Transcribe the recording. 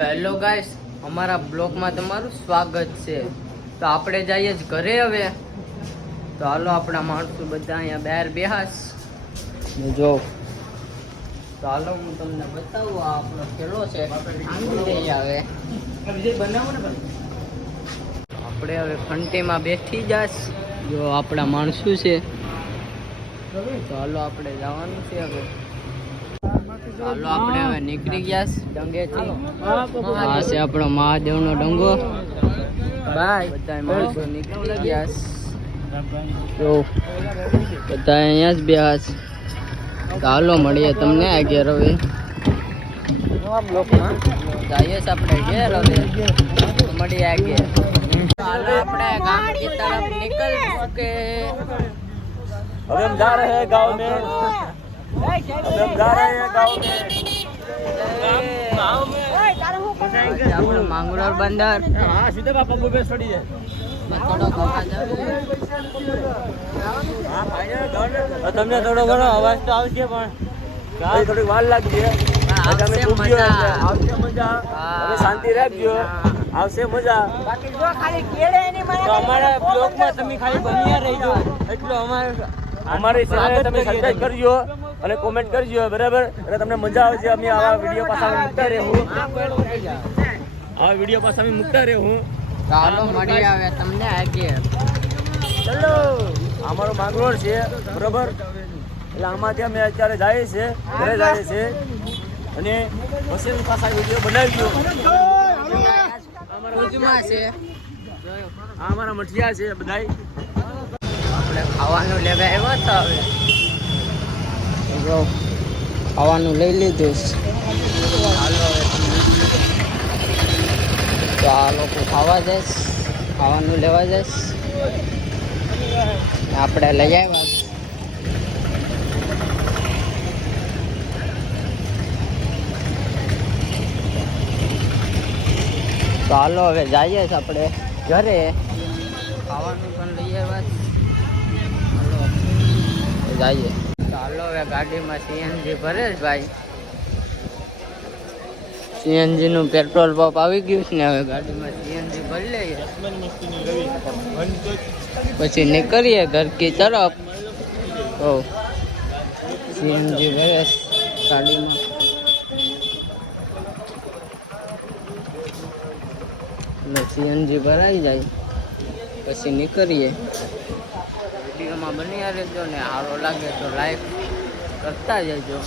Hello guys, અમારા બ્લોગમાં તમારું સ્વાગત છે। તો આપણે જઈએ જ ઘરે હવે। તો હાલો આપણા માણસો બધા અહીંયા બહાર બેહાસ જો। તો હાલો હું તમને બતાવું, આ આપણો ખેલો છે આવે આપણે હવે ફંટીમાં બેઠી જાસ। જો આપણા માણસો છે, તો હાલો આપણે જવાનું છે હવે। હાલો આપણે હવે નીકળી ગયા ડંગેથી। આ છે આપણો મહાદેવનો ડંગો। બાય બધા માણસો નીકળી ગયા। જો બધા અહીંયા જ બેહાસ। તો હાલો મળીએ તમને ઘેર હવે। જઈએ આપણે ઘેર હવે, મળીએ ઘેર। હાલો આપણે ગામ की तरफ निकल चुके। अभी हम जा रहे हैं गांव में। अभी हम जा रहे हैं गांव में। આપણો માંગરોળ બંદર। हाँ सीधे बापा मुंबई छोड़ी है। તમને થોડો ઘણો અવાજ તો આવશે, પણ થોડીક વાર લાગશે। આવશે મજા, તમે શાંતિ રાખજો, આવશે મજા। તો અમારા બ્લોગમાં તમે ખાલી બન્યા રહેજો, એટલું અમારી ચેનલને તમે સબસ્ક્રાઇબ કરજો અને કોમેન્ટ કરજો, બરાબર? એટલે તમને મજા આવશે। અમે આવા વિડીયો પાછા મૂકતા રહેવું, આવા વિડીયો પાછા અમે મૂકતા રહેવું। ચાલો મળીએ હવે તમને આગળ। ચલો, અમારો માંગરોળ છે, બરાબર? એટલે આમાંથી અમે અત્યારે જાય છે, ઘરે જાય છે, અને પછી પાછા વિડીયો બનાવીશું। ભુજમાં છે, આ અમારા મઠિયા છે બધાય। આપણે ખાવાનું લેવા આવ્યા હતા હવે। જો ખાવાનું લઈ લીધું છે। ચાલો હવે તો આ લોકો ખાવા જઈશ, ખાવાનું લેવા જઈશ। આપણે લઈ આવ્યા છે। તો હાલો હવે જઈએ છીએ આપણે ઘરે। ખાવાનું પણ લઈ આવ્યા છે। હાલો જઈએ। ચાલો હવે ગાડીમાં સીએનજી ભરે છે ભાઈ। સીએનજી નું પેટ્રોલ પંપ આવી ગયું છે ને, હવે ગાડીમાં સીએનજી ભરી લઈએ, પછી નીકળીએ ઘર કી તરફ। તો સીએનજી ભરે ગાડીમાં। એટલે સીએનજી ભરાઈ જાય પછી નીકળીએ। વિડીયોમાં બન્યા રહેજો ને, સારો લાગે તો લાઈક કરતા જજો।